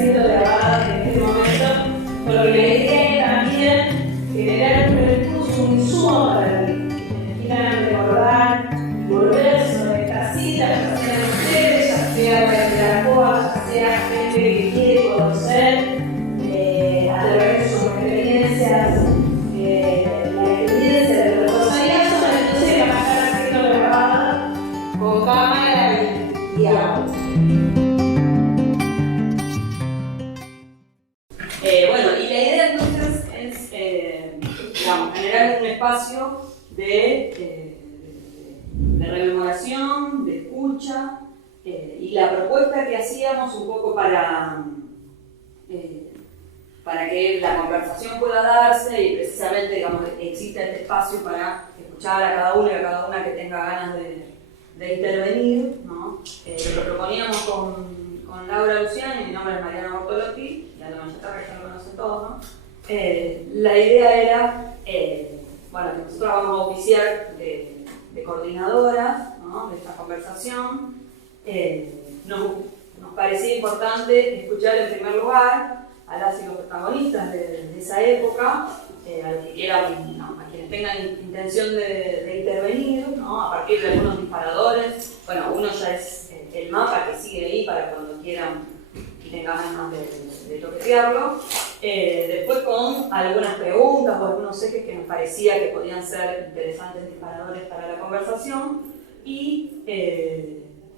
siendo grabadas en este momento, por lo que la idea es también generar un recurso, un insumo para quienes quieran recordar y volver sobre esta cita, ya sean ustedes, ya sea la COA, ya sea gente que quiere conocer a través de sus experiencias la experiencia del rosariazo, entonces van a estar siendo grabadas con cámara y audio. Bueno, y la idea entonces es digamos, generar un espacio de rememoración, de escucha, y la propuesta que hacíamos un poco para que la conversación pueda darse y precisamente digamos, exista este espacio para escuchar a cada uno y a cada una que tenga ganas de intervenir, ¿no? Lo proponíamos con Laura Luciani, mi nombre es Mariana Bortolotti, y Aldo Manchatarra, que ya lo conocen todos, ¿no? La idea era, bueno, que nosotros vamos a oficiar de coordinadoras, ¿no? De esta conversación. Nos parecía importante escuchar en primer lugar a las y los protagonistas de esa época, a los que quieran, ¿no? A quienes tengan intención de intervenir, ¿no? A partir de algunos disparadores. Bueno, uno ya es el mapa que sigue ahí para cuando quieran y tengan ganas de toquetearlo. Después con algunas preguntas o algunos ejes que nos parecía que podían ser interesantes disparadores para la conversación. Y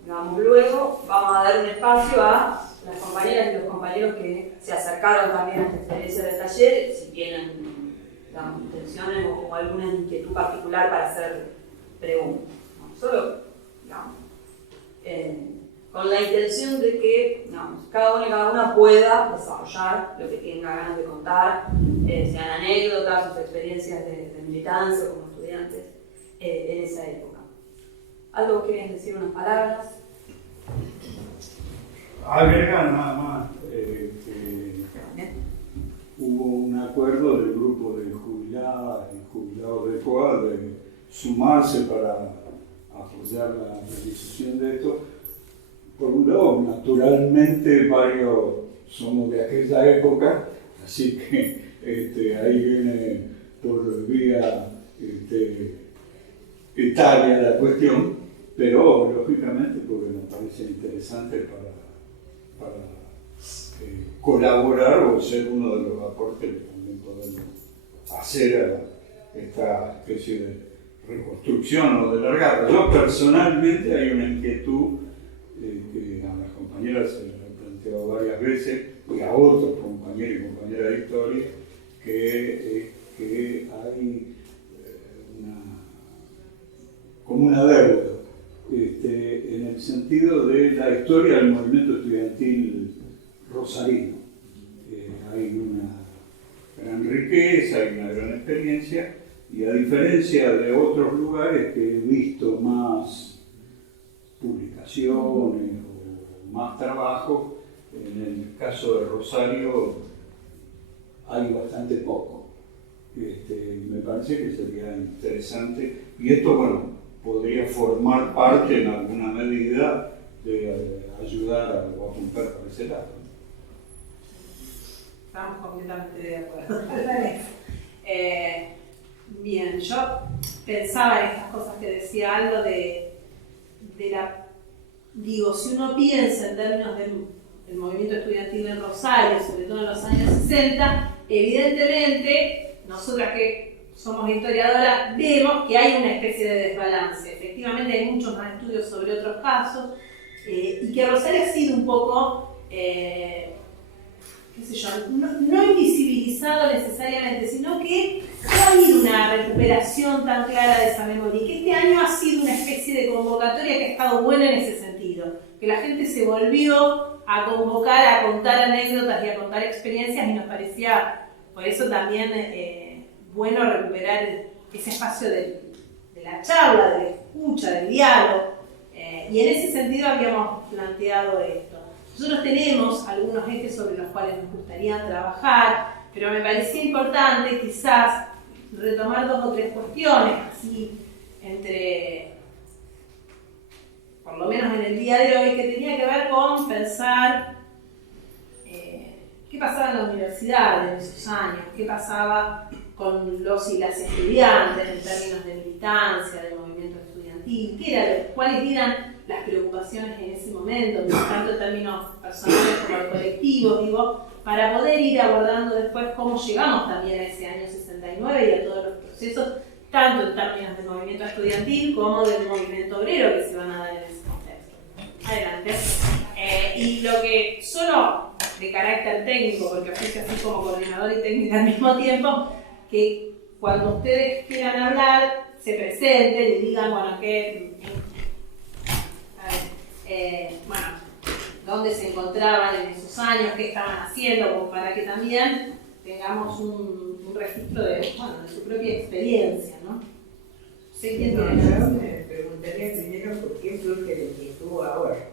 digamos, luego vamos a dar un espacio a las compañeras y los compañeros que se acercaron también a esta experiencia del taller, si tienen, digamos, intenciones o alguna inquietud particular para hacer preguntas, ¿no? Solo, digamos, con la intención de que, digamos, cada uno y cada una pueda desarrollar lo que tenga ganas de contar, sean anécdotas, sus experiencias de militancia como estudiantes en esa época. ¿Algo quieren decir, unas palabras? Agregar nada más que hubo un acuerdo del grupo de jubiladas y jubilados de COA de sumarse para apoyar la realización de esto. Por un lado, naturalmente varios somos de aquella época, así que ahí viene por vía etaria la cuestión, pero lógicamente porque nos parece interesante para colaborar o ser uno de los aportes que también podemos hacer a esta especie de reconstrucción o de largada. Yo personalmente hay una inquietud que a las compañeras se les he planteado varias veces y a otros compañeros y compañeras de historia, que hay como una deuda en el sentido de la historia del movimiento estudiantil rosarino. Hay una gran riqueza, hay una gran experiencia, y a diferencia de otros lugares que he visto más publicaciones o más trabajo, en el caso de Rosario hay bastante poco. Me parece que sería interesante, y esto, bueno, podría formar parte en alguna medida de ayudar o apuntar por ese lado. Estamos completamente de acuerdo. Bien, yo pensaba en estas cosas que decía Aldo de la... Digo, si uno piensa en términos del movimiento estudiantil en Rosario, sobre todo en los años 60, evidentemente, nosotras que somos historiadoras, vemos que hay una especie de desbalance. Efectivamente hay muchos más estudios sobre otros casos, y que Rosario ha sido un poco, qué sé yo, no invisibilizado necesariamente, sino que no ha habido una recuperación tan clara de esa memoria, y que este año ha sido una especie de convocatoria que ha estado buena en ese sentido, que la gente se volvió a convocar, a contar anécdotas y a contar experiencias, y nos parecía, por eso también, bueno recuperar ese espacio de la charla, de la escucha, del diálogo, y en ese sentido habíamos planteado esto. Nosotros tenemos algunos ejes sobre los cuales nos gustaría trabajar, pero me parecía importante quizás retomar 2 o 3 cuestiones, así por lo menos en el día de hoy, que tenía que ver con pensar qué pasaba en la universidad en esos años, qué pasaba con los y las estudiantes en términos de militancia, de movimiento estudiantil, cuáles eran las preocupaciones en ese momento, tanto en términos personales como colectivos, digo, para poder ir abordando después cómo llegamos también a ese año 69 y a todos los procesos, tanto en términos del movimiento estudiantil como del movimiento obrero que se van a dar en ese contexto. Adelante. Y lo que solo de carácter técnico, porque oficio así como coordinador y técnica al mismo tiempo, que cuando ustedes quieran hablar, se presenten y digan, bueno, dónde se encontraban en esos años, qué estaban haciendo, como para que también tengamos un registro de su propia experiencia, ¿no? Sé quién tiene que yo me preguntaría primero por qué surge la inquietud ahora.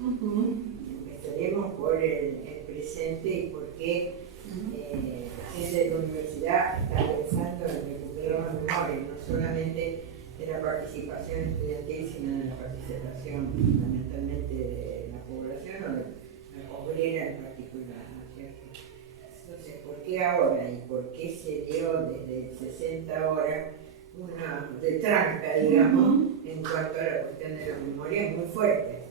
Empezaremos por el presente y por qué la gente de la universidad está pensando en recuperar la memoria, no solamente de la participación estudiantil, sino de la participación fundamentalmente de la población o de la obrera en particular, ¿no es cierto? Entonces, ¿por qué ahora y por qué se dio desde el 60 ahora una de tranca, digamos, en cuanto a la cuestión de la memoria muy fuerte?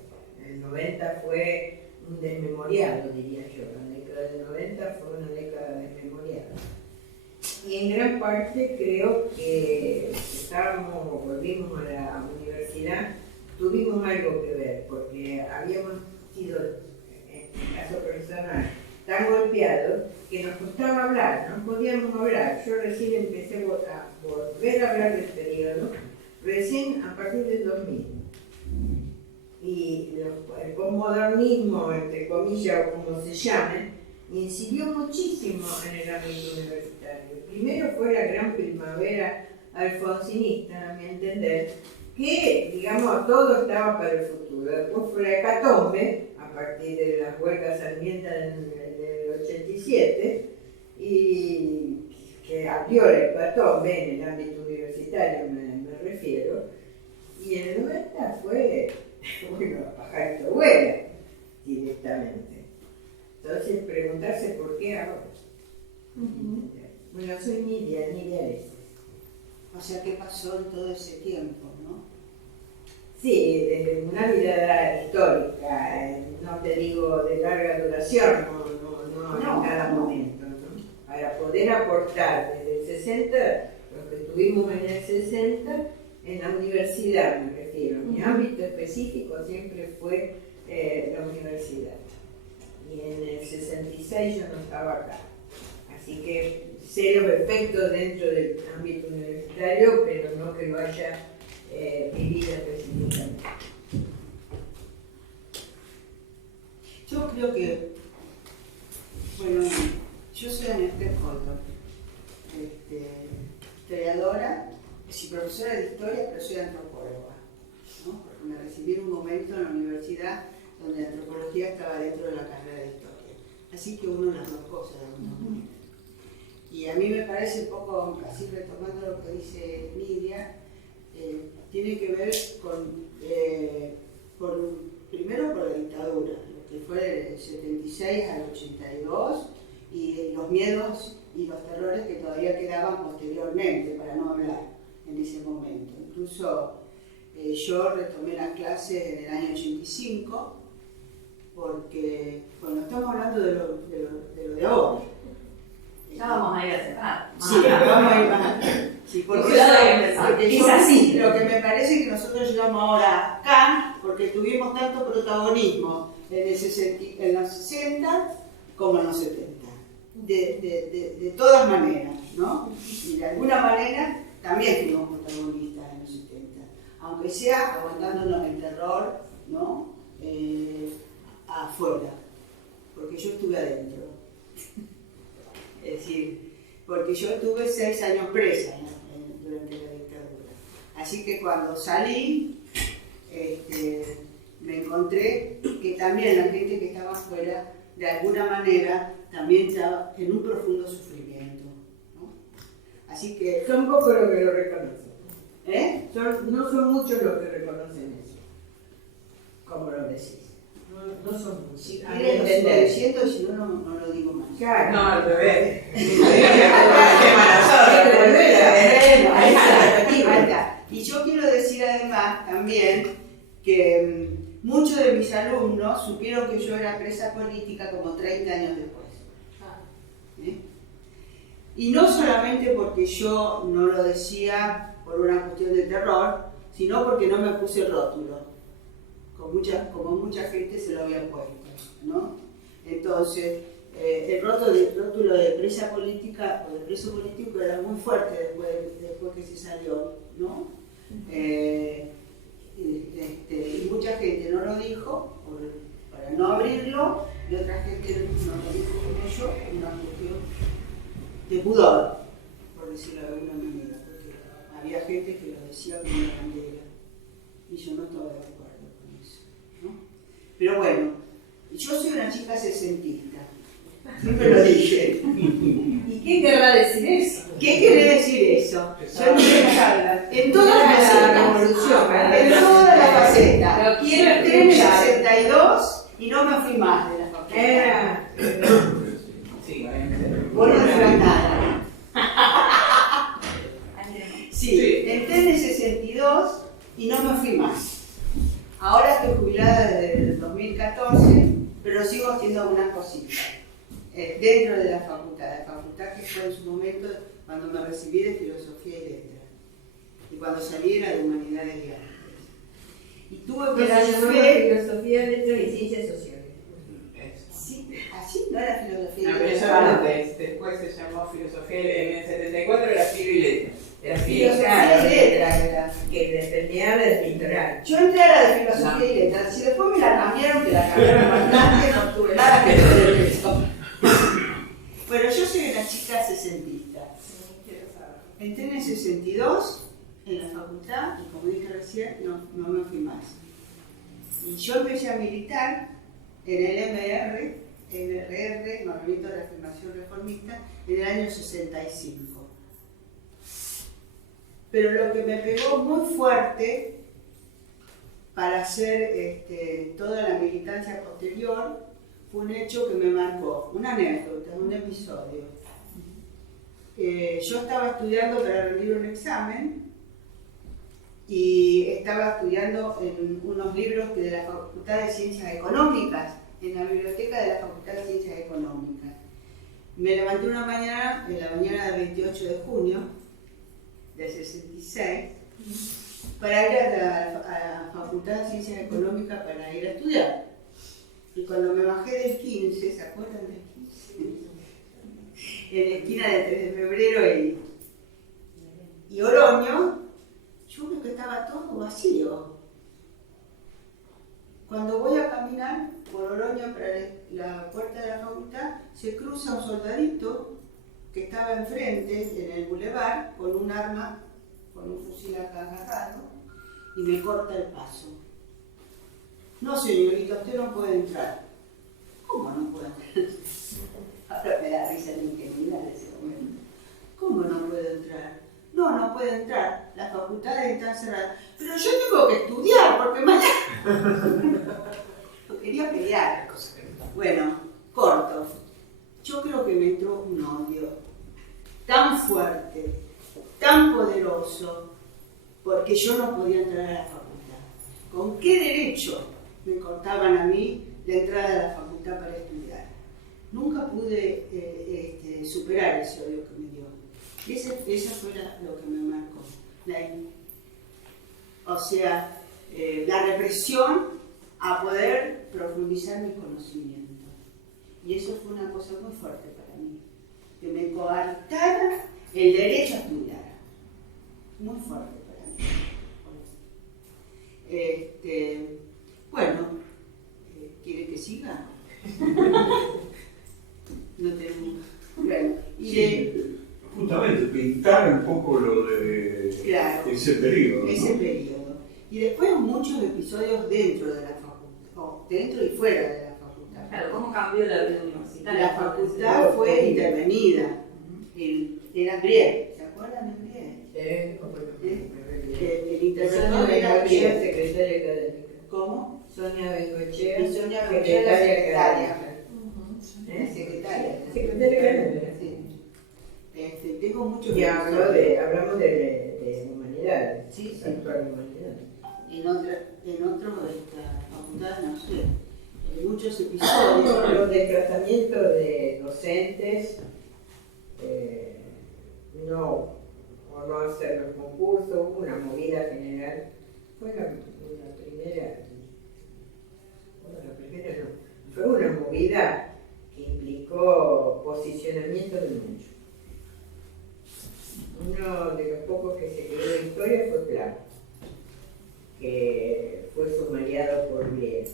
El 90 fue un desmemoriado, diría yo. La década del 90 fue una década desmemoriada. Y en gran parte creo que volvimos a la universidad, tuvimos algo que ver, porque habíamos sido, en el caso personal, tan golpeados que nos costaba hablar, no podíamos hablar. Yo recién empecé a volver a hablar del periodo, recién a partir del 2000. Y el posmodernismo, entre comillas, o como se llame, incidió muchísimo en el ámbito universitario. Primero fue la gran primavera alfonsinista, a mi entender, que, digamos, todo estaba para el futuro. Después fue la hecatombe, a partir de las huelgas sarmientas del 87, y que abrió la hecatombe en el ámbito universitario, me refiero, y en el 90 fue, pajarito vuela, directamente. Entonces, preguntarse por qué ahora. Bueno, soy Nidia Areces. O sea, ¿qué pasó en todo ese tiempo, no? Sí, desde una mirada histórica, no te digo de larga duración, no en cada momento, ¿no? Para poder aportar desde el 60, los que estuvimos en el 60, en la universidad me refiero. Mi ámbito específico siempre fue la universidad. Y en el 66 yo no estaba acá. Así que sé los efectos dentro del ámbito universitario, pero no que lo haya vivido específicamente. Yo creo que, bueno, yo soy Anette Cotto, historiadora, sí, profesora de historia, pero soy antropóloga, ¿no? Porque me recibí en un momento en la universidad donde la antropología estaba dentro de la carrera de historia. Así que uno las dos cosas de alguna manera. Y a mí me parece un poco, así retomando lo que dice Nidia, tiene que ver primero con la dictadura, lo que fue del 76 al 82, y los miedos y los terrores que todavía quedaban posteriormente, para no hablar en ese momento. Incluso yo retomé las clases en el año 85, porque, bueno, estamos hablando de lo de ahora. Ya vamos a ir a cerrar. Sí, vamos a ir más. Sí, porque es así. Lo que me parece es que nosotros llegamos ahora acá porque tuvimos tanto protagonismo en los 60 como en los 70. De todas maneras, ¿no? Y de alguna manera también fuimos protagonistas en los 70. Aunque sea aguantándonos el terror, ¿no? Afuera. Porque yo estuve adentro. Es decir, porque yo estuve 6 años presa durante la dictadura. Así que cuando salí, me encontré que también la gente que estaba afuera, de alguna manera, también estaba en un profundo sufrimiento, ¿no? Así que... Son pocos los que lo reconocen. No son muchos los que reconocen eso, como lo decís. No son muchos. Si quieren entender, siento, si no lo digo mal. Claro. No, al revés. Y yo quiero decir además también que muchos de mis alumnos supieron que yo era presa política como 30 años después. ¿Eh? Y no solamente porque yo no lo decía por una cuestión de terror, sino porque no me puse el rótulo, como mucha gente se lo había puesto, ¿no? Entonces, el rótulo de presa política o de preso político era muy fuerte después que se salió, ¿no? Y mucha gente no lo dijo para no abrirlo, y otra gente no lo dijo como yo, una cuestión de pudor, por decirlo de alguna manera, porque había gente que lo decía como una bandera, y yo no estaba de acuerdo con eso, ¿no? Pero bueno, yo soy una chica sesentista, siempre lo dije. ¿Y qué querrá decir eso? ¿Qué quiere decir eso? En todas las facetas, en todas las facetas. Lo quiero Tengo escuchar. 62 y no me fui más de la facultad. Sí, Vos no digas nada. Sí, entré en el 62 y no me fui más. Ahora estoy jubilada desde el 2014, pero sigo haciendo algunas cositas dentro de la facultad que fue en su momento cuando me recibí de Filosofía y Letras y cuando salí era de Humanidades y Artes. Y tuve que dar fe. Filosofía, Letras y Ciencias Sociales. Sí, así no era Filosofía No, y pero eso Letras. antes, después se llamó filosofía, en el 74 era Filo y Letras. Era Filosofía y Letras era. Que dependía del litoral. Yo entré a la de Filosofía y Letras, y después me la cambiaron, que la cambiaron bastante, no tuve nada que ver con eso. Bueno, yo soy una chica sesentista. Entré en el 62 en la facultad y como dije recién, no me fui más. Y yo empecé a militar en el MRR, Movimiento de Reafirmación Reformista, en el año 65. Pero lo que me pegó muy fuerte para hacer toda la militancia posterior fue un hecho que me marcó, una anécdota, un episodio. Yo estaba estudiando para rendir un examen y estaba estudiando en unos libros de la Facultad de Ciencias Económicas, en la biblioteca de la Facultad de Ciencias Económicas. Me levanté una mañana, en la mañana del 28 de junio del 66, para ir a la Facultad de Ciencias Económicas para ir a estudiar. Y cuando me bajé del 15, ¿se acuerdan del 15? En la esquina de 3 de febrero y Oroño, yo veo que estaba todo vacío. Cuando voy a caminar por Oroño para la puerta de la facultad, se cruza un soldadito que estaba enfrente, en el bulevar, con un arma, con un fusil acá agarrado, y me corta el paso. No, señorita, usted no puede entrar. ¿Cómo no puede entrar? Ahora me da risa la ingenuidad de ese momento. ¿Cómo no puede entrar? No puede entrar. Las facultades están cerradas. Pero yo tengo que estudiar, porque mañana... Lo quería pelear. Bueno, corto. Yo creo que me entró un odio tan fuerte, tan poderoso, porque yo no podía entrar a la facultad. ¿Con qué derecho me cortaban a mí la entrada a la facultad para estudiar? Nunca pude superar ese odio que me dio. Y esa fue lo que me marcó. La represión a poder profundizar mi conocimiento. Y eso fue una cosa muy fuerte para mí. Que me coartara el derecho a estudiar. Muy fuerte para mí. Bueno, ¿quiere que siga? No tenemos. Bueno, Justamente pintar un poco lo de claro, ese periodo. ese periodo. Y después muchos episodios dentro de la facultad, o dentro y fuera de la facultad. Claro, ¿cómo cambió la vida universitaria? La facultad fue intervenida. Era Briel, ¿se acuerdan de Briel? El interventor era Briel. Secretaria académica. ¿Cómo? Sonia Bengoechea, Y Sonia Bengoechea, la secretaria. académica. Secretaria. Secretaria tengo muchos Y profesores. hablamos de humanidades, Sí, sí. actual humanidad. En otra facultad, no sé, en muchos episodios. Los desplazamientos de docentes, o no hacer los concursos, hubo una movida general. Fue la primera, fue una movida que implicó posicionamiento de muchos. Uno de los pocos que se quedó de historia fue Plano, que fue sumariado por Blier.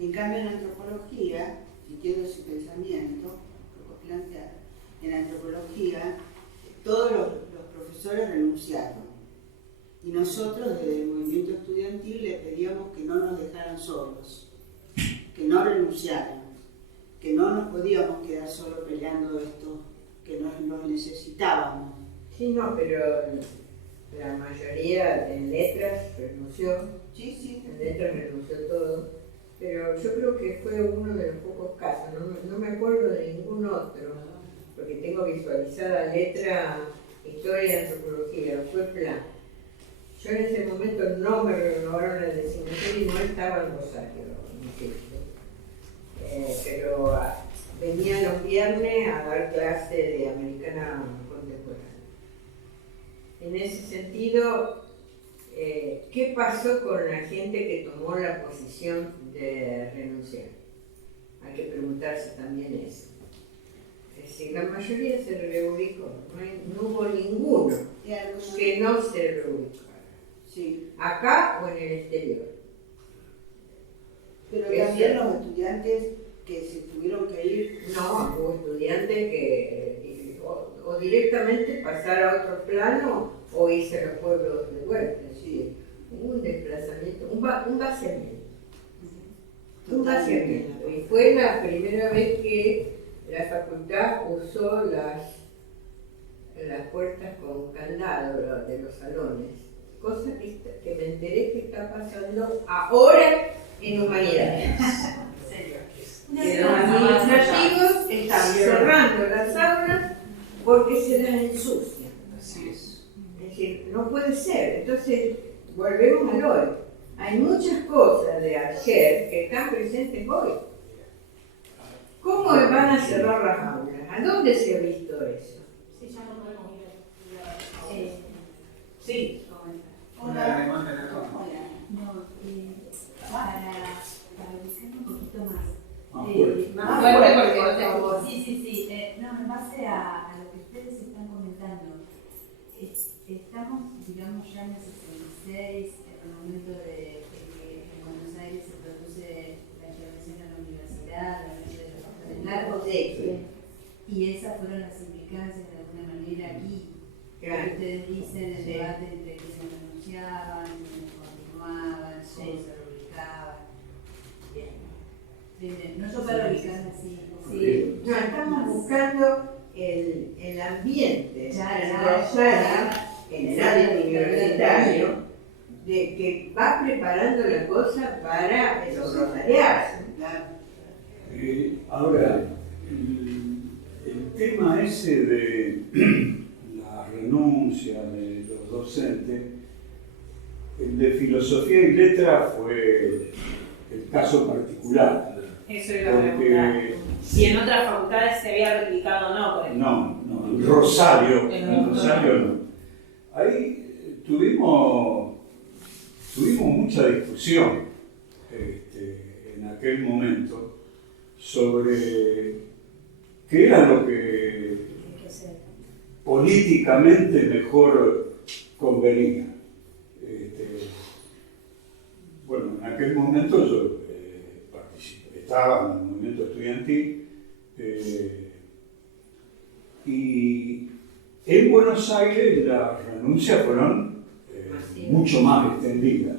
En cambio, en antropología, siguiendo ese pensamiento que vos planteás, en antropología todos los profesores renunciaron. Y nosotros desde el movimiento estudiantil le pedíamos que no nos dejaran solos, que no renunciaran, que no nos podíamos quedar solos peleando esto, que nos necesitábamos. Sí, no, pero la mayoría en letras renunció. Sí, sí. En letras renunció todo. Pero yo creo que fue uno de los pocos casos, no me acuerdo de ningún otro, porque tengo visualizada letra, historia y antropología, fue Plan. Yo en ese momento no me renovaron el designatorio y no estaba en Rosario, pero venía los viernes a dar clase de americana contemporánea. En ese sentido, ¿qué pasó con la gente que tomó la posición de renunciar? Hay que preguntarse también eso. Es decir, la mayoría se reubicó, no hubo ninguno que no se reubicara. Sí. Acá o en el exterior. Pero también los estudiantes que se tuvieron que ir. No, hubo estudiantes que o directamente pasar a otro plano o irse a los pueblos de vuelta. Sí. Hubo un desplazamiento, un vaciamiento. Un vaciamiento. Y fue la primera vez que la facultad usó las puertas con candado de los salones. Cosa que me enteré que está pasando ahora en humanidades. Que los administrativos están cerrando las aulas porque se las ensucian. Es decir, no puede ser. Entonces, volvemos al hoy. Hay muchas cosas de ayer que están presentes hoy. ¿Cómo van a cerrar las aulas? ¿A dónde se ha visto eso? Sí, ya no podemos ir. Sí. Hola. No, para ubicarme un poquito más. Más fuerte porque no tengo. Sí. No, en base a lo que ustedes están comentando, estamos, digamos, ya en el 66, en el momento de que en Buenos Aires se produce la intervención en la universidad, la ley de los papeles largos, y esas fueron las implicancias de alguna manera aquí. Claro. Ustedes dicen el Sí. debate entre quienes renunciaban, quienes continuaban, cómo se reubicaban. Bien. No yo para ubicarme así. Sí. No, estamos buscando el ambiente Ya, en ya, Rosario, en el ámbito ya. universitario, de que va preparando la cosa para los rosarianos. Ahora, el tema ese de la renuncia de los docentes, el de filosofía y letra fue el caso particular. Eso iba a preguntar. Si en otras facultades se había replicado o no, por ejemplo. No, en Rosario no. Ahí tuvimos mucha discusión en aquel momento sobre qué era lo que políticamente mejor convenía. Bueno, en aquel momento yo estaba en el movimiento estudiantil y en Buenos Aires las renuncias fueron mucho más extendidas.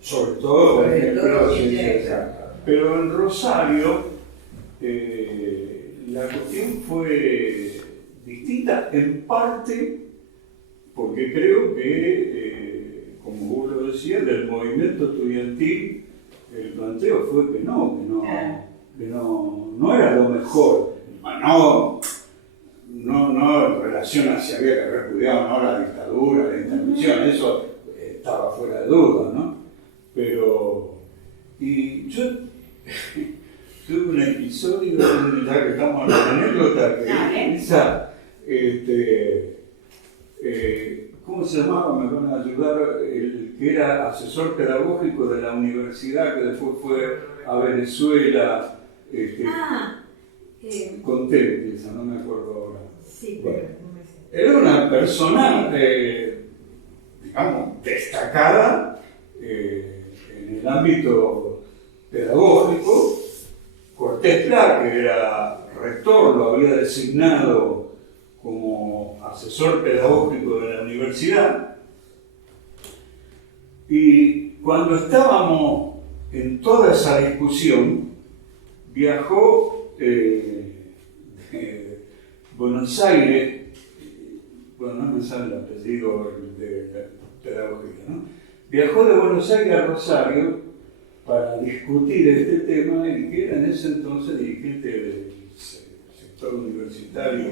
Sobre todo, por ejemplo, ciencia exacta. Pero en Rosario la cuestión fue distinta, en parte porque creo que, como vos lo decías, del movimiento estudiantil, el planteo fue que no que no era lo mejor. No en relación a si había que repudiar o no la dictadura, la intervención, eso estaba fuera de duda, ¿no? Pero, y yo tuve un episodio, ya que estamos en la anécdota, que esa, ¿cómo se llamaba? Me van a ayudar, el que era asesor pedagógico de la universidad, que después fue a Venezuela, conté esa, no me acuerdo ahora. Sí, Bueno, pero no me sé. era una persona, digamos, destacada en el ámbito pedagógico. Cortés Pla, que era rector, lo había designado como asesor pedagógico de la universidad. Y cuando estábamos en toda esa discusión, viajó de Buenos Aires, bueno, no me sale el apellido de la pedagogía, ¿no? Viajó de Buenos Aires a Rosario para discutir este tema, y que era en ese entonces dirigente del sector universitario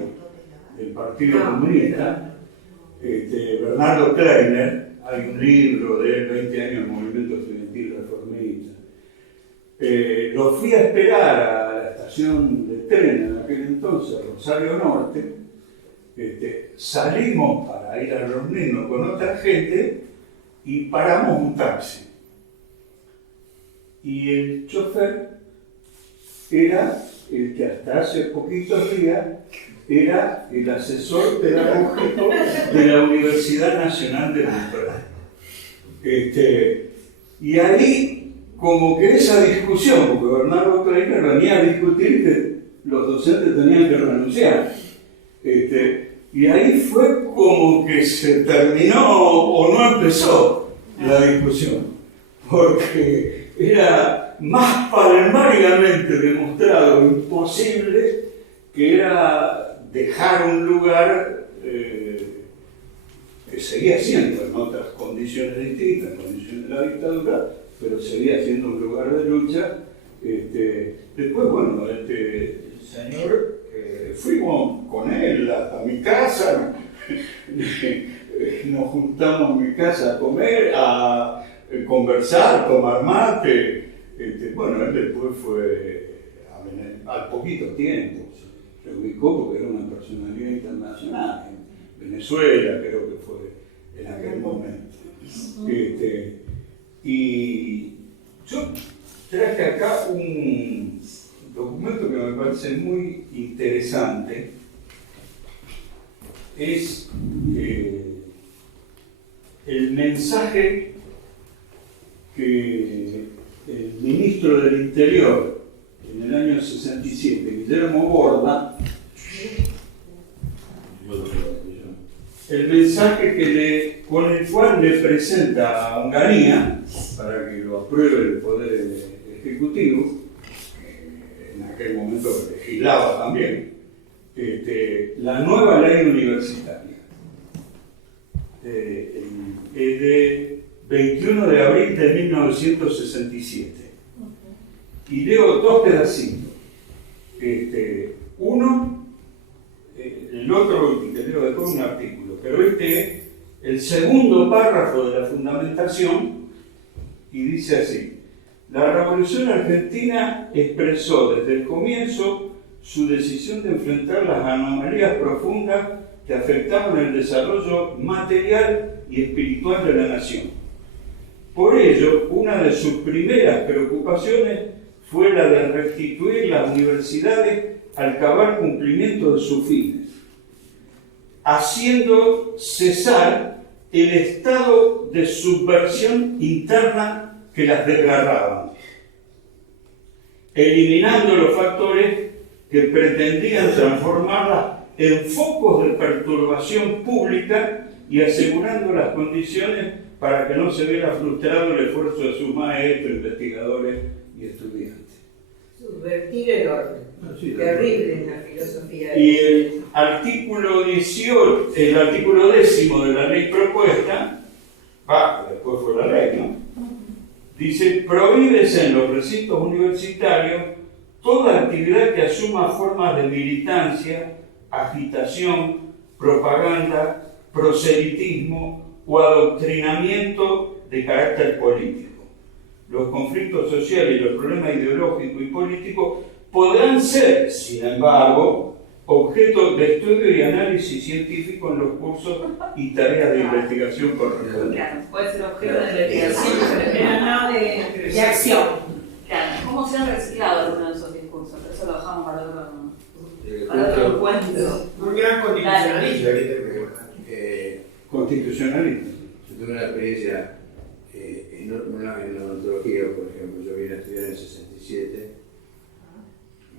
del Partido Comunista, Bernardo Kleiner. Hay un libro de él, 20 años en movimiento estudiantil reformista. Lo fui a esperar a la estación de tren en aquel entonces, Rosario Norte. Salimos para ir a reunirnos con otra gente y paramos un taxi. Y el chofer era el que hasta hace poquitos días era el asesor pedagógico de la Universidad Nacional de Monterrey. Y ahí, como que esa discusión, porque Bernardo Kleiner venía a discutir que los docentes tenían que renunciar. Y ahí fue como que se terminó o no empezó la discusión, porque era más palmariamente demostrado imposible que era dejar un lugar que seguía siendo en otras condiciones distintas, condiciones de la dictadura, pero seguía siendo un lugar de lucha. Después, bueno, el señor, fuimos con él hasta mi casa, nos juntamos en mi casa a comer, a conversar, tomar mate. Bueno, él después fue, al poquito tiempo, se ubicó porque era una personalidad internacional. En Venezuela creo que fue en aquel momento. Y yo traje acá un documento que me parece muy interesante. Es el mensaje que el ministro del Interior en el año 67, Guillermo Borda, el mensaje con el cual le presenta a Onganía para que lo apruebe el Poder Ejecutivo, en aquel momento legislaba también, la nueva ley universitaria. Es de 21 de abril de 1967. Y leo dos pedacitos. Uno, el otro, y te leo después un artículo, pero es el segundo párrafo de la fundamentación, y dice así: la Revolución Argentina expresó desde el comienzo su decisión de enfrentar las anomalías profundas que afectaban el desarrollo material y espiritual de la nación. Por ello, una de sus primeras preocupaciones fue la de restituir las universidades al cabal cumplimiento de sus fines, haciendo cesar el estado de subversión interna que las desgarraban, eliminando los factores que pretendían transformarlas en focos de perturbación pública y asegurando las condiciones para que no se viera frustrado el esfuerzo de sus maestros, investigadores y estudiantes. Subvertir el orden. Sí, terrible en la filosofía. Y el artículo 18, el artículo 10 de la ley propuesta, después fue la ley, ¿no? Dice: prohíbese en los recintos universitarios toda actividad que asuma formas de militancia, agitación, propaganda, proselitismo o adoctrinamiento de carácter político. Los conflictos sociales y los problemas ideológicos y políticos podrán ser, sin embargo, objeto de estudio y análisis científico en los cursos y tareas de investigación correspondientes. Claro, puede ser objeto de investigación, pero no de acción. Claro, ¿cómo se han reciclado algunos de esos discursos? Pero eso lo dejamos para otro encuentro. Un gran constitucionalista. Constitucionalista. Yo tuve una experiencia en odontología, por ejemplo. Yo vine a estudiar en el 67,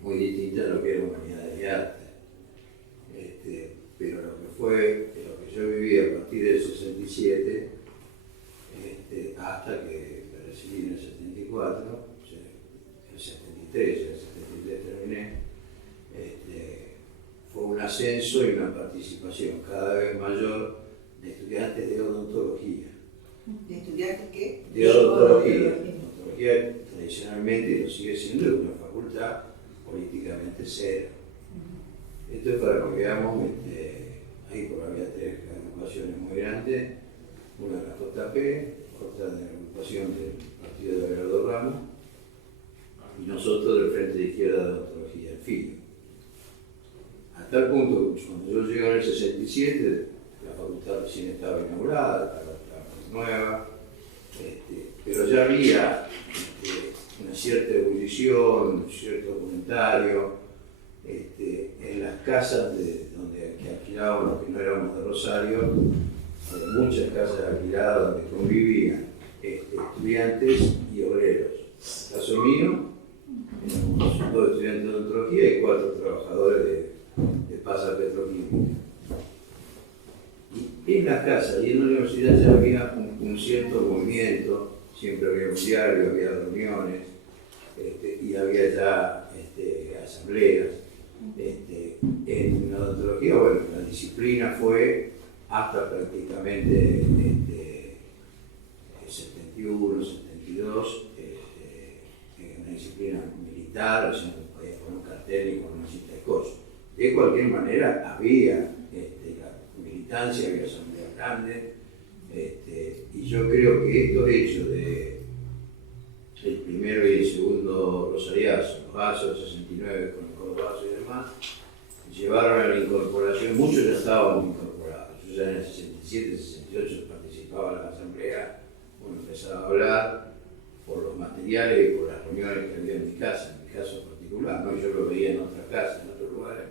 muy distinta a lo que era humanidades y arte. Pero lo que yo viví a partir del 67 hasta que me recibí en el 74, el 73 terminé, fue un ascenso y una participación cada vez mayor de estudiantes de odontología. ¿De estudiantes qué? De odontología. Odontología tradicionalmente lo sigue siendo una facultad políticamente cero. Esto es para que veamos, ahí por había 3 agrupaciones muy grandes, una de la JP, otra de la agrupación del partido de Abelardo Ramos, y nosotros del Frente de Izquierda de Odontología, el FIO. A tal punto que cuando yo llegué en el 67, la facultad recién estaba inaugurada, estaba nueva, pero ya había una cierta ebullición, un cierto comentario, en las casas que alquilaban los que no éramos de Rosario, muchas casas alquiladas donde convivían estudiantes y obreros. En el caso mío, éramos 2 estudiantes de odontología y 4 trabajadores de Pasa Petroquímica. Y en las casas y en la universidad ya había un cierto movimiento, siempre había un diario, había reuniones y había ya asambleas. En la odontología, bueno, la disciplina fue hasta prácticamente 71, 72, una disciplina militar, o sea, no podía poner un cartel ni con una cita de cosas. De cualquier manera, había la militancia, había asambleas grandes, y yo creo que estos hechos el primero y el segundo rosariazo, los vasos del 69 con el cordobazo y demás, llevaron a la incorporación, muchos ya estaban incorporados. Yo ya en el 67, 68 participaba en la asamblea, uno empezaba a hablar por los materiales y por las reuniones que había en mi casa, en mi caso particular, ¿no? Yo lo veía en otras casas, en otros lugares.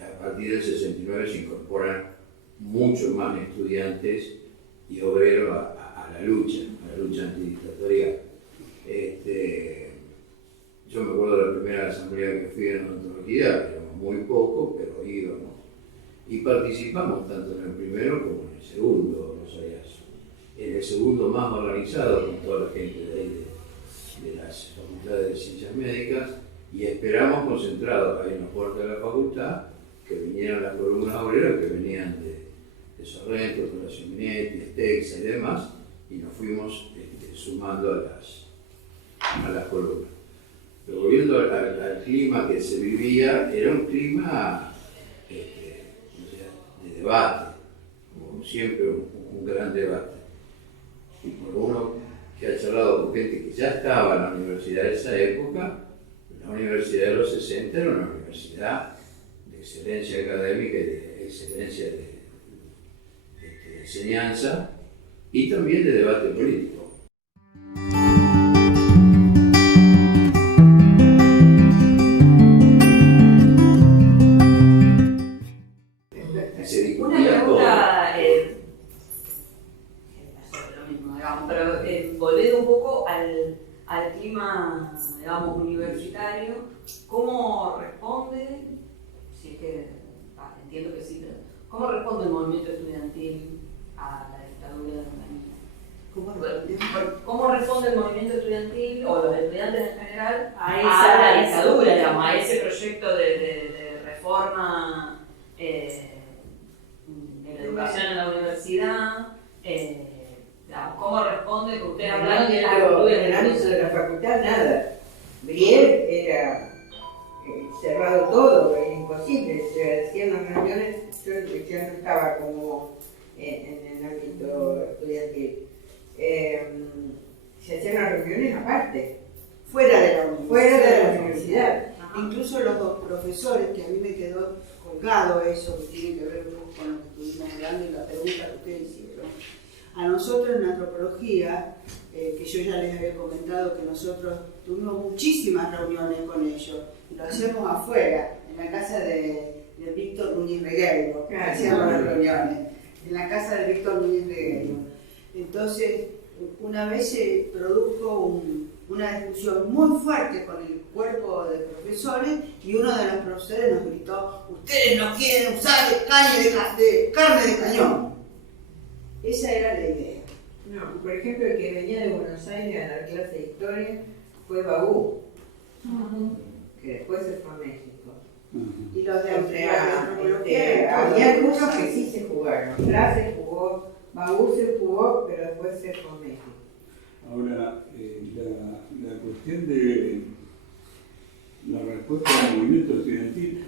A partir del 69 se incorporan muchos más estudiantes y obreros a la lucha antidictatorial. Yo me acuerdo de la primera asamblea que fui en odontología, éramos muy pocos, pero íbamos. Y participamos tanto en el primero como en el segundo rosariazo. En el segundo más organizado, con toda la gente de ahí, de las facultades de ciencias médicas, y esperamos concentrados ahí en la puerta de la facultad que vinieran las columnas obreras que venían de Sorrento, Horacio Minetti, Estexa y demás, y nos fuimos sumando a las columnas. Pero volviendo al clima que se vivía, era un clima de debate, como siempre un gran debate. Y por uno que ha charlado con gente que ya estaba en la universidad de esa época, la universidad de los 60 era una universidad de excelencia académica y de excelencia de enseñanza y también de debate político. Una pregunta sobre lo mismo, digamos, pero volviendo un poco al clima, digamos, universitario, ¿cómo responde, si es que, entiendo que sí, pero ¿cómo responde el movimiento estudiantil a la dictadura de Onganía? ¿Cómo responde el movimiento estudiantil o los estudiantes en general a la dictadura, digamos, a ese proyecto de reforma de la educación en la universidad? Digamos, ¿cómo responde? Que usted habla de la en el anuncio de la facultad, nada. Briel era cerrado todo, era imposible, se hacían las reuniones, yo ya no estaba como en el ámbito estudiantil, se hacían las reuniones aparte, fuera de la universidad. Incluso los dos profesores, que a mí me quedó colgado eso, que tiene que ver con lo que estuvimos hablando y la pregunta que ustedes hicieron. A nosotros en antropología, que yo ya les había comentado que nosotros tuvimos muchísimas reuniones con ellos, y lo hacíamos afuera, en la casa de Víctor Núñez Regueiro, hacíamos las reuniones, en la casa de Víctor Núñez Regueiro. Entonces, una vez se produjo una discusión muy fuerte con el cuerpo de profesores y uno de los profesores nos gritó: ustedes no quieren usar carne de cañón. Esa era la idea. No, por ejemplo, el que venía de Buenos Aires a dar clase de historia fue Bagú, que después se fue a México. Y los de antropología, había algunos que sí se jugaron. Blas se jugó, Bagú se jugó, pero después se fue a México. Ahora, la cuestión de la respuesta al movimiento estudiantil,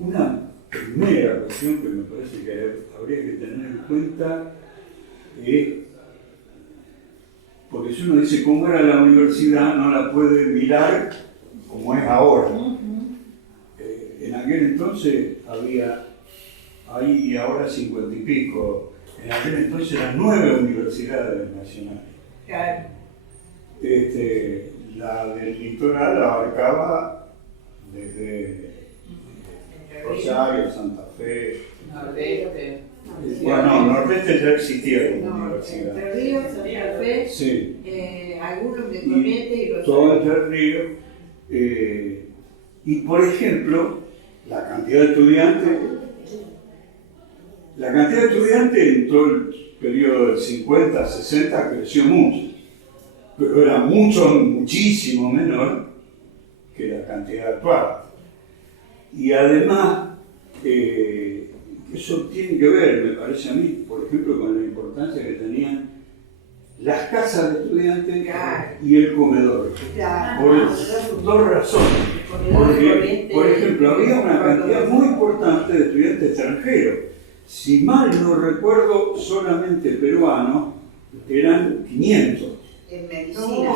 una primera cuestión que me parece que habría que tener en cuenta es, porque si uno dice cómo era la universidad, no la puede mirar como es ahora. En aquel entonces hay ahora 50 y pico, en aquel entonces eran 9 universidades nacionales. Claro. La del litoral abarcaba desde Rosario, Santa Fe. Nordeste. Bueno, Nordeste ya existía como No, universidad. Entre Ríos, Santa Fe, Sí. algunos de Corrientes y los todo Entre Ríos. Y por ejemplo, la cantidad de estudiantes en todo el periodo del 50, 60 creció mucho, pero era muchísimo menor que la cantidad actual. Y además, eso tiene que ver, me parece a mí, por ejemplo, con la importancia que tenían las casas de estudiantes y el comedor. Por dos razones. Porque, por ejemplo, había una cantidad muy importante de estudiantes extranjeros. Si mal no recuerdo, solamente peruanos eran 500. En medicina,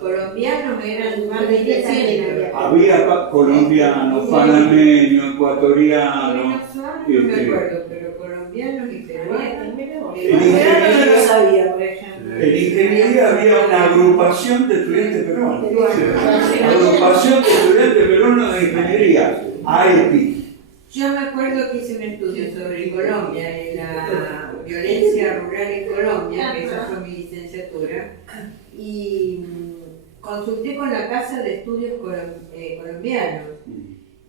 colombianos eran más de 300. Había colombianos, panameños, ecuatorianos. No me acuerdo, pero colombianos y peruanos. No lo sabía, por ejemplo. En ingeniería había una agrupación de estudiantes peruanos. Agrupación de estudiantes peruanos de ingeniería, AEPI. Yo me acuerdo que hice un estudio sobre Colombia, en la violencia rural en Colombia, que esa fue mi licenciatura, y consulté con la Casa de Estudios Colombianos,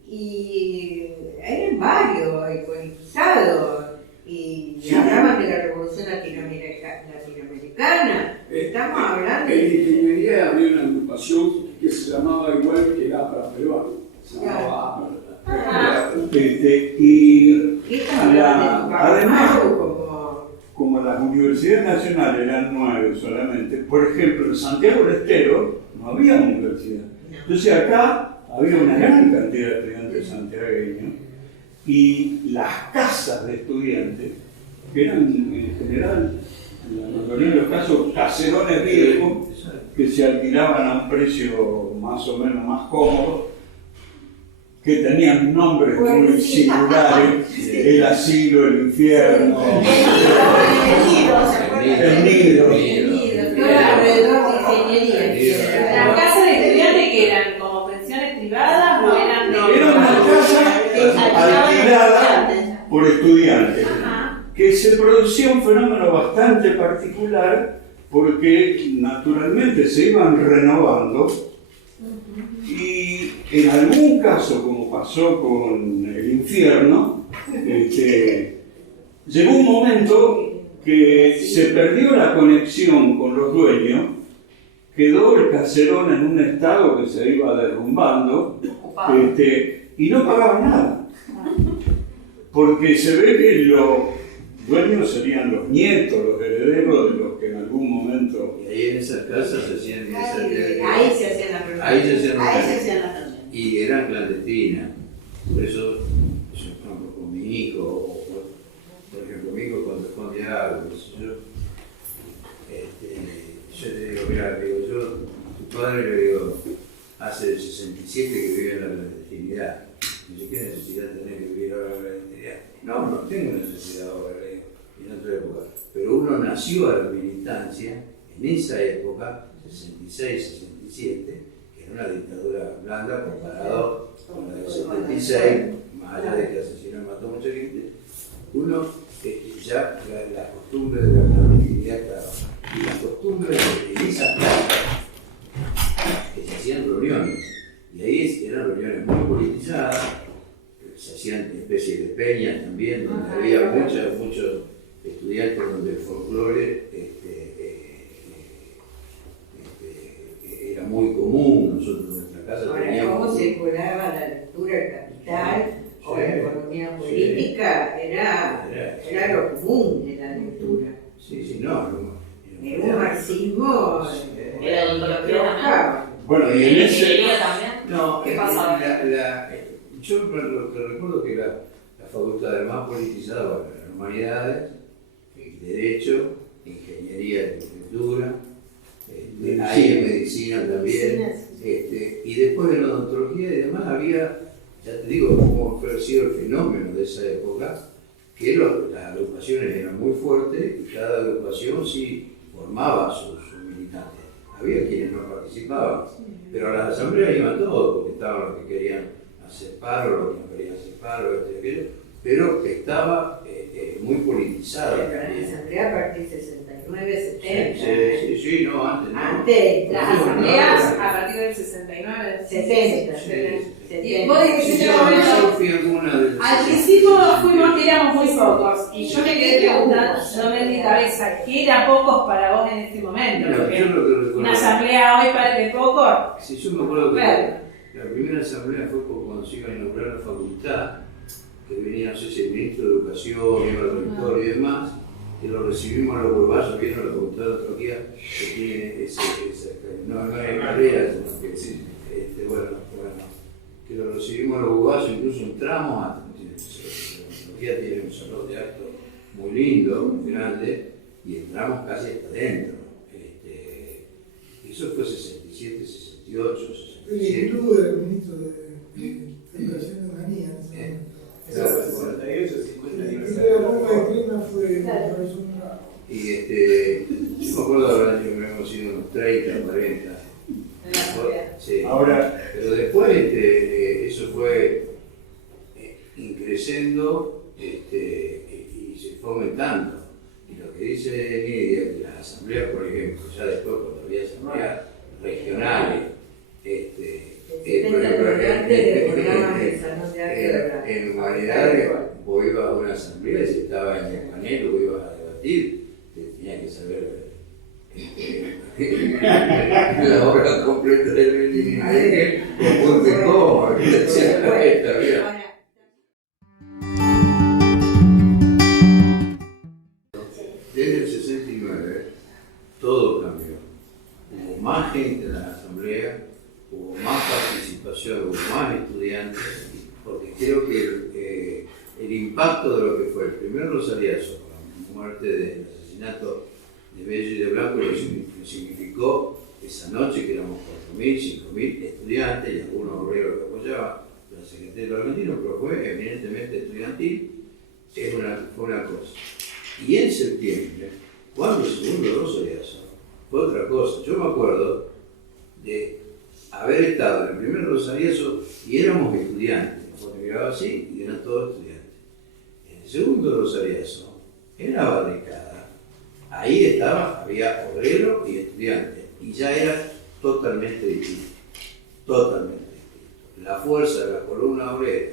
y eran varios, politizados, y hablaban de la Revolución Latinoamericana. Estamos hablando En ingeniería había una agrupación que se llamaba igual que la para peruano. Se llamaba además, como las universidades nacionales eran 9 solamente, por ejemplo, en Santiago del Estero no había universidad. Entonces acá había una gran cantidad de estudiantes santiagueños y las casas de estudiantes, que eran en general, en la mayoría de los casos, caserones viejos que se alquilaban a un precio más o menos más cómodo, que tenían nombres muy singulares: el asilo, el infierno, el nido. Todo alrededor de ingeniería. ¿Las casas de estudiantes que eran como pensiones privadas o eran de...? Era una casa alquilada por estudiantes, que se producía un fenómeno bastante particular porque naturalmente se iban renovando. Y en algún caso, como pasó con el infierno, llegó un momento que se perdió la conexión con los dueños, quedó el caserón en un estado que se iba derrumbando, y no pagaban nada. Porque se ve que los dueños serían los nietos, los herederos de los que en algún momento ahí en esas casas se hacían Ahí se hacían las reuniones. ahí se hacían Ahí se hacían las reuniones. y eran clandestinas. Por eso, yo con mi hijo, por ejemplo, mi hijo cuando esconde algo, yo le digo, mira, tu padre le digo, hace el 67 que vivía en la clandestinidad. Dice, ¿qué necesidad tenés que vivir ahora en la clandestinidad? No tengo necesidad ahora, le digo, en otra época. Pero uno nació a la militancia en esa época, 66-67, que era una dictadura blanda comparado con la del 76, más allá de que asesinó y mató mucha gente. Uno, ya la costumbre de la clandestinidad estaba. Y la costumbre de esas casas que se hacían reuniones. Y ahí eran reuniones muy politizadas, se hacían especies de peñas también, donde había muchos estudiantes donde el folclore era muy común. Nosotros en nuestra casa Ahora, teníamos... ¿cómo circulaba la lectura en Capital o la economía política? Era lo común de la lectura. Sí, no. Era un marxismo. Era la ontología. Bueno, y en ese... ¿Ingeniería también? No, ¿Qué pasaba? Yo lo que recuerdo que la facultad más politizada era las humanidades, derecho, ingeniería, arquitectura, ahí en medicina también, y después en odontología y demás había, ya te digo, cómo fue sido el fenómeno de esa época, que las agrupaciones eran muy fuertes y cada agrupación sí formaba sus militantes. Había quienes no participaban, pero a las asambleas iban todos, porque estaban los que querían hacer paro, los que no querían hacer paro, aquello, pero estaba muy politizada. Pero en la asamblea a partir de 69, 70. Sí, no, antes no. Antes, Las asambleas a partir del 69, 70. Y vos dijiste en ese momento, Yo fui alguna de al principio fuimos que éramos muy pocos, y yo me quedé preguntando, no me di cabeza, ¿qué era pocos para vos en este momento? No, Porque yo lo que recuerdo. una asamblea hoy parece poco. Sí, yo me acuerdo que Claro. la primera asamblea fue cuando se iba a inaugurar la facultad, que venía, no sé si el ministro de Educación, iba al rector y demás, que lo recibimos a los Uruguayos, vieron la facultad de Odontología, que tiene no hay escaleras, sino que, bueno, que lo recibimos a los Uruguayos, incluso entramos a la Odontología tiene un salón de actos muy lindo, muy grande, y entramos casi hasta adentro. Eso fue 67, 68, 67. El club del ministro de Educación de Humanía en ese momento. Claro, 48, 50 La aniversario. bomba de clima fue un Y yo me acuerdo de que hemos sido unos 30, 40. Sí. Ahora, Pero después eso fue increciendo y se fue aumentando. Y lo que dice Nidia, que las asambleas, por ejemplo, ya después cuando había asambleas regionales, en humanidades, vos ibas a una asamblea y si estabas en el panel o ibas a debatir, tenías que saber la obra completa de Lenin con punto y coma, Desde el 69 todo cambió. Hubo más gente en la asamblea, hubo más participación, hubo más estudiantes, porque creo que el impacto de lo que fue el primer rosariazo, la muerte del asesinato de Bello y de Blanco, lo que significó esa noche que éramos 4.000, 5.000 estudiantes y algunos obreros que apoyaban la Secretaría de Argentino, pero fue eminentemente estudiantil, fue una cosa. Y en septiembre, cuando el segundo rosariazo, fue otra cosa. Yo me acuerdo de haber estado en el primer rosariazo y éramos estudiantes, porque miraba así y eran todos estudiantes. En el segundo rosariazo, en la barricada, ahí había obrero y estudiantes, y ya era totalmente distinto, totalmente distinto. La fuerza de la columna obrera,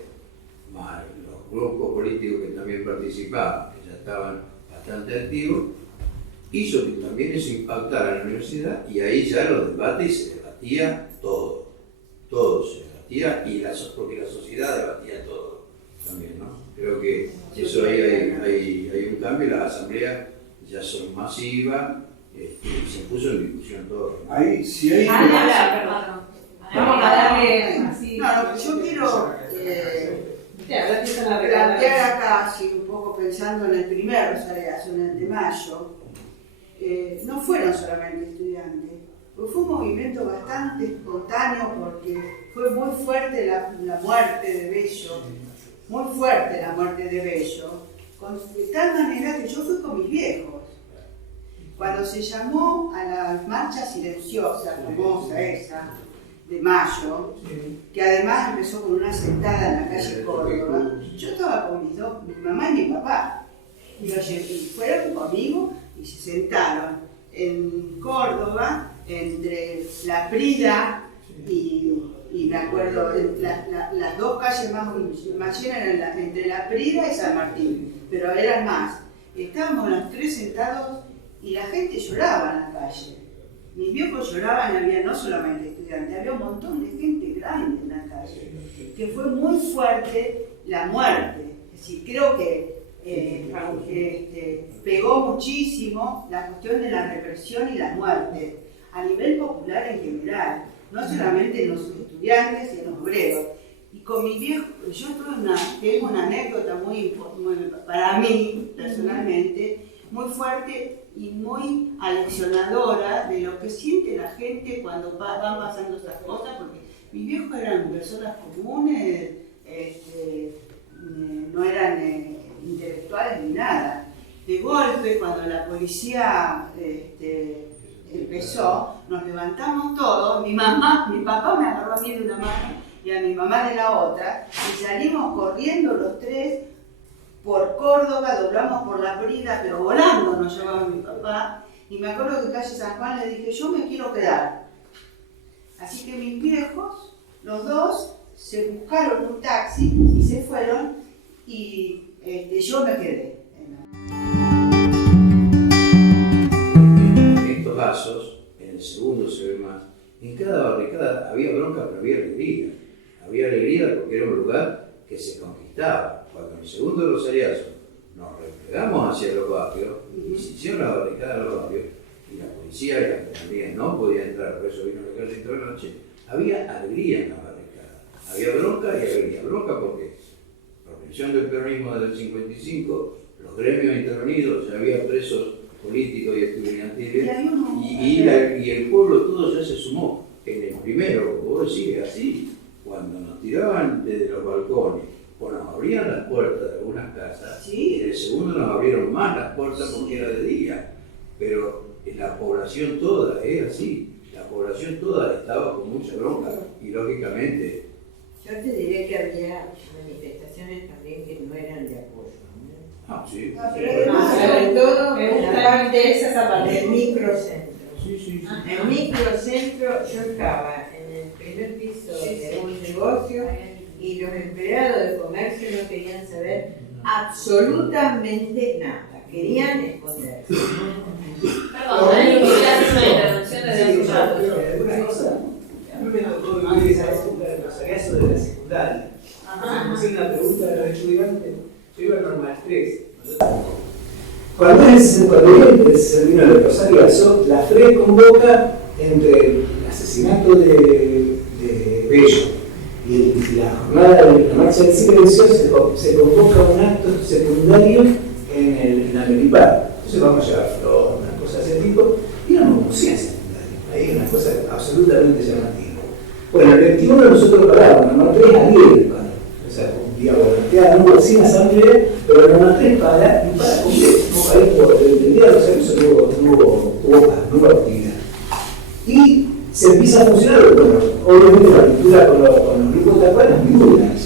más los grupos políticos que también participaban, que ya estaban bastante activos, hizo que también eso impactara en la universidad, y ahí ya los debates y se debatía todo se debatía, porque la sociedad debatía todo también, ¿no? Creo que eso ahí hay un cambio, las asambleas ya son masivas, y se puso en discusión todo. Ahí, si hay... Vamos a darle así. No, lo que yo quiero plantear acá, así un poco pensando en el primer rosariazo, en el de mayo, no fueron solamente estudiantes, fue un movimiento bastante espontáneo porque fue muy fuerte la muerte de Bello, muy fuerte la muerte de Bello, de tal manera que yo fui con mis viejos. Cuando se llamó a la marcha silenciosa, famosa esa, de mayo, que además empezó con una sentada en la calle Córdoba, yo estaba con mi mamá y mi papá, y fueron conmigo y se sentaron en Córdoba, entre la Prida y me acuerdo, las dos calles más llenas eran entre la Prida y San Martín, pero eran más. Estábamos los tres sentados y la gente lloraba en la calle. Mis viejos lloraban, había no solamente estudiantes, había un montón de gente grande en la calle, que fue muy fuerte la muerte. Es decir, creo que pegó muchísimo la cuestión de la represión y la muerte, a nivel popular en general, no solamente en los estudiantes y en los obreros. Y con mi viejo, yo tengo una anécdota muy, para mí, personalmente, muy fuerte y muy aleccionadora de lo que siente la gente cuando van pasando esas cosas, porque mis viejos eran personas comunes, no eran intelectuales ni nada. De golpe, cuando la policía empezó, nos levantamos todos, mi papá me agarró a mí de una mano y a mi mamá de la otra, y salimos corriendo los tres por Córdoba, doblamos por la Brida, pero volando nos llevaba mi papá, y me acuerdo que en calle San Juan le dije, yo me quiero quedar. Así que mis viejos, los dos, se buscaron un taxi y se fueron, y yo me quedé. En estos casos, en el segundo se ve más, en cada barricada había bronca, pero había alegría. Había alegría porque era un lugar que se conquistaba. Cuando en el segundo rosariazo nos replegamos hacia los barrios, y se hicieron las barricadas en los barrios, y la policía y la gendarmería no podía entrar, por eso vino la calle toda la noche, había alegría en las barricadas. Había bronca y alegría. Bronca porque, por presión del peronismo desde el 55, los gremios intervenidos, ya había presos políticos y estudiantiles, y el pueblo todo ya se sumó. En el primero, vos decís así, cuando nos tiraban desde los balcones, o nos abrían las puertas de algunas casas, en el segundo nos abrieron más las puertas porque era de día, pero la población toda es así, la población toda estaba con mucha bronca y lógicamente... Yo te diré que había manifestaciones también que no eran de apoyo. Ah, sí. Sobre todo en la parte de esa parte del microcentro. Sí. En el microcentro yo estaba en el primer piso de un negocio y los empleados de comercio no querían saber absolutamente nada, querían esconderse. Perdón, Dani, quería hacer una intervención desde hace rato. ¿Alguna cosa? A mí me tocó vivir esa época del rosariazo de la secundaria. Me hacía una pregunta de los estudiantes. Yo iba al normal 3. Cuando se vino el rosariazo, la FRE convoca entre el asesinato de Bello y la jornada de la marcha del silencio, se convoca un acto secundario en la Melipar. Entonces vamos a llevar flores, unas cosas de ese tipo, y no como ciencia secundaria. Ahí es una cosa absolutamente llamativa. Bueno, el 21 nosotros paramos, normal 3 a 10, o sea, un día voluntario, no hubo sin asamblea, pero el normal 3 para completo. Ahí por el día de los servicios no hubo actividad. Y se empieza a funcionar, bueno, obviamente la pintura con los grupos de acuerdo es muy dinámica.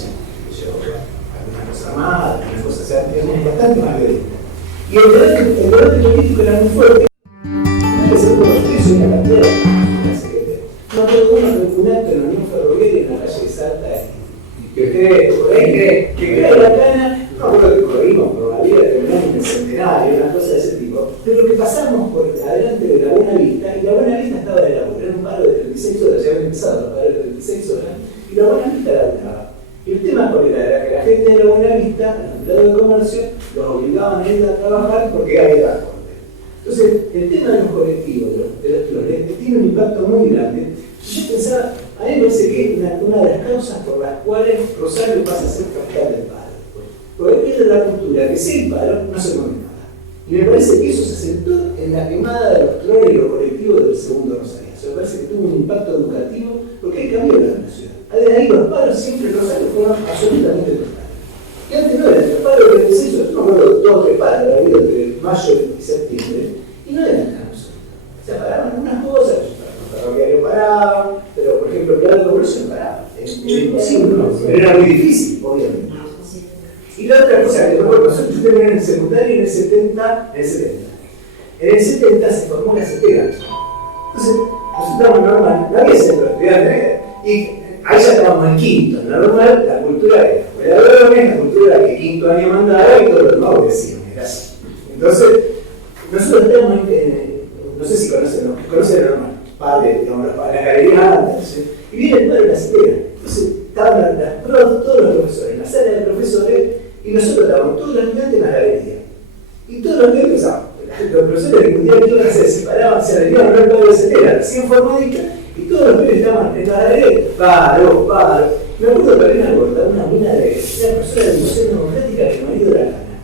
Alguna cosa más, alguna cosa, o sea, es bastante más violenta. Y el debate político era muy fuerte. No que ser por los precios y la cantidad de no todo uno repugnante pero en la Unión Ferroviaria en la calle de Salta y que cree la cana, no creo que corrimos por la vida terminante centenario, una cosa de ese tipo, pero que pasamos por adelante de la Buena Vista, y la Buena Vista estaba de laburo, era un paro de 36 horas, ya habían empezado los paros de 36 horas, y la Buena Vista la hablaba. Y el tema cuál era que la gente de la Buena Vista, los empleados de comercio, los obligaban a ir a trabajar porque había transporte. Entonces, el tema de los colectivos, de los flores, tiene un impacto muy grande. Yo pensaba, a mí me parece que es una de las causas por las cuales Rosario pasa a ser capital del paro. Porque es de la cultura que sin paro no se come nada. Y me parece que eso se sentó en la quemada de los flores y los colectivos del segundo Rosario. Me parece que tuvo un impacto educativo porque hay cambios en la ciudad. De ahí los paros siempre en Rosario fueron absolutamente totales. Y antes no eran los paros del 16, yo me acuerdo de 2 o 3 paros, ha habido entre mayo y septiembre, y no eran tan absolutos. Se paraban algunas cosas, los ferroviarios paraban, pero por ejemplo el plan de comercio no paraba. Era imposible, ¿no? Pero era muy difícil, obviamente. Y la otra cosa que me acuerdo, nosotros terminé en el secundario en el 70. En el 70 se formó la CETERA. Entonces, nosotros estábamos normal, no había centro de estudiantes, y ahí ya estábamos en quinto. En la normal, la cultura era la escuela de varones, la cultura era que quinto año mandaba y todo lo demás obedecían, era así. Entonces, nosotros estábamos no sé si conocen la normal, padre, digamos, la galería antes, y viene el padre de la CETERA. Entonces, estaban todos los profesores en la sala de profesores, y nosotros estábamos todos los estudiantes en la galería. Y todos los estudiantes, los profesores discutían qué iban a hacer, se paraban, se arreglaban el padre de CETERA, recién formadita, y todos los pibes estaban en la galería, paro. Me acuerdo que había una gorda, una mina de una persona de Educación Democrática que el marido era Lana.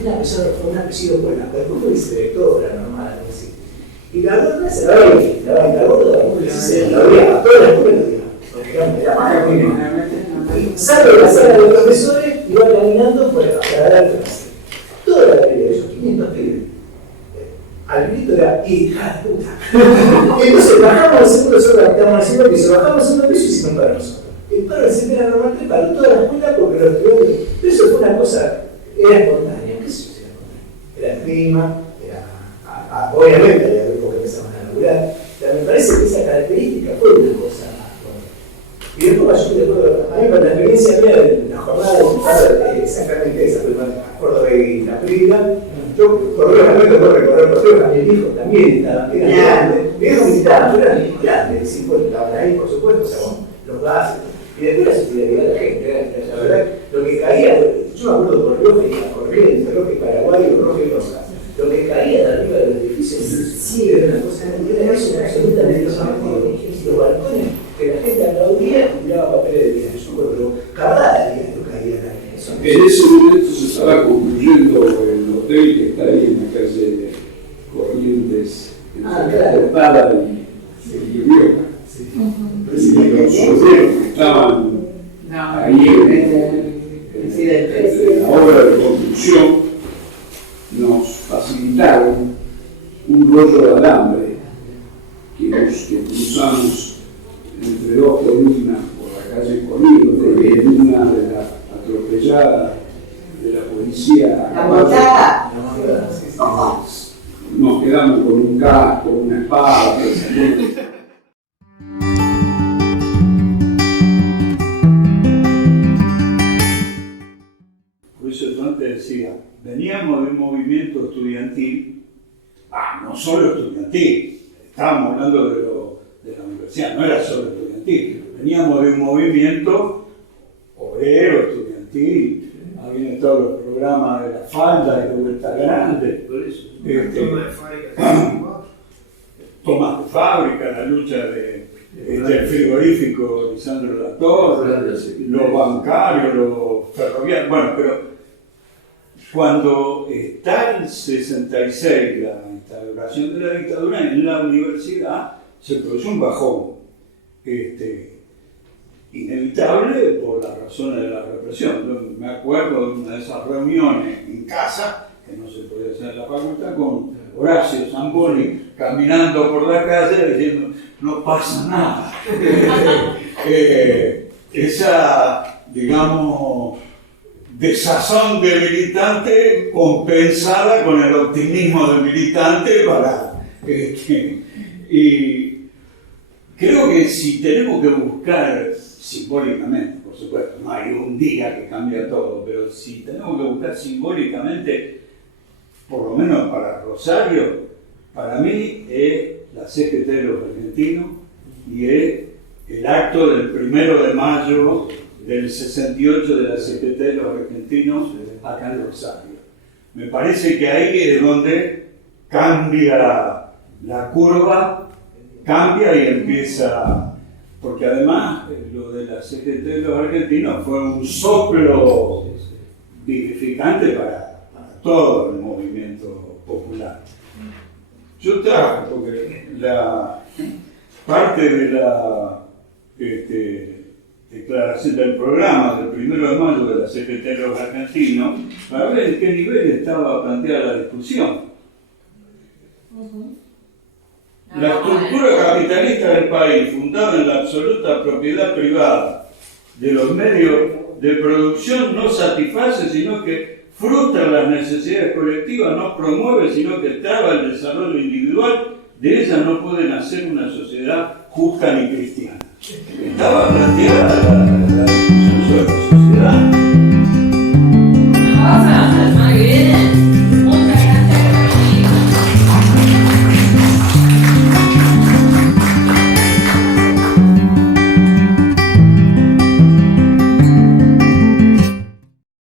Una persona con un apellido polaco, después fue vicedirectora normal, algo así. Y la gorda se la veía, la gorda la odiaba, toda la escuela la odiaba, porque era más que sale de la sala de los profesores y va caminando para dar clase. Toda la galería de ellos, 500 pibes. Al grito era hija de puta. Entonces bajamos al segundo piso, estábamos al segundo piso, bajamos al segundo piso y hicimos para nosotros. El paro de CETERA normal preparó toda la escuela porque los estudiantes. Pero eso fue una cosa, era espontánea. ¿Qué sé yo si era espontánea? Era clima, obviamente había grupos que empezaban a laburar. Pero me parece que esa característica fue una cosa. Y después yo recuerdo, a mí con la experiencia mía de la jornada de paro, exactamente esa, pero me acuerdo de la película. Yo por lo menos puedo recorrer por Rioja, mis hijos también estaban grandes. Mis hijos visitaban, pero eran hijos grandes, 50 estaban ahí, por supuesto, o sea, los gases. Y después la solidaridad de la gente, la verdad, lo que caía, yo me acuerdo por Rioja y la Corrientes, Roja y Paraguay, Roja y Rosa, lo que caía de arriba de los edificios, sí, era una cosa, era eso absolutamente llamativo. Los balcones, que la gente aplaudía y tiraba papeles de vida. Yo me acuerdo, cada día no caía la gente. En ese momento se estaba construyendo el hotel que está ahí en la calle Corrientes, entre Portada y Rioja. Los gobiernos que estaban ahí en la obra de construcción nos facilitaron un rollo de alambre que cruzamos entre 2 columnas por la calle Colino, en una de las atropelladas de la policía. La montada. Nos quedamos con un casco, una espada. Por eso yo antes decía, veníamos de un movimiento estudiantil, no solo estudiantil, estábamos hablando de la universidad, no era solo estudiantil, veníamos de un movimiento obrero, estudiantil, habían estado los programas de la falda y de vuelta grande, tomas de fábrica, la lucha del frigorífico Lisandro Latorre, los bancarios, los ferroviarios, bueno, pero cuando está en 66 la instauración de la dictadura en la universidad, se produce un bajón inevitable por las razones de la represión. Yo me acuerdo de una de esas reuniones en casa, que no se podía hacer en la facultad, con Horacio Zamboni caminando por la calle diciendo no pasa nada. Esa, digamos, desazón de militante compensada con el optimismo de militante y creo que si tenemos que buscar simbólicamente, por supuesto, no hay un día que cambia todo, pero si tenemos que buscar simbólicamente, por lo menos para Rosario, para mí es la CGT de los argentinos y es el acto del 1 de mayo del 68 de la CGT de los argentinos acá en Rosario. Me parece que ahí es donde cambia la curva, cambia y empieza, porque además lo de la CGT de los argentinos fue un soplo vivificante para todo el movimiento popular. Yo traje, porque la parte de la declaración del programa del 1 de mayo de la CGT de los argentinos, para ver en qué nivel estaba planteada la discusión. La estructura capitalista del país, fundada en la absoluta propiedad privada de los medios de producción, no satisface, sino que frustra las necesidades colectivas, no promueve, sino que traba el desarrollo individual. De ella no puede nacer una sociedad justa ni cristiana. Estaba planteada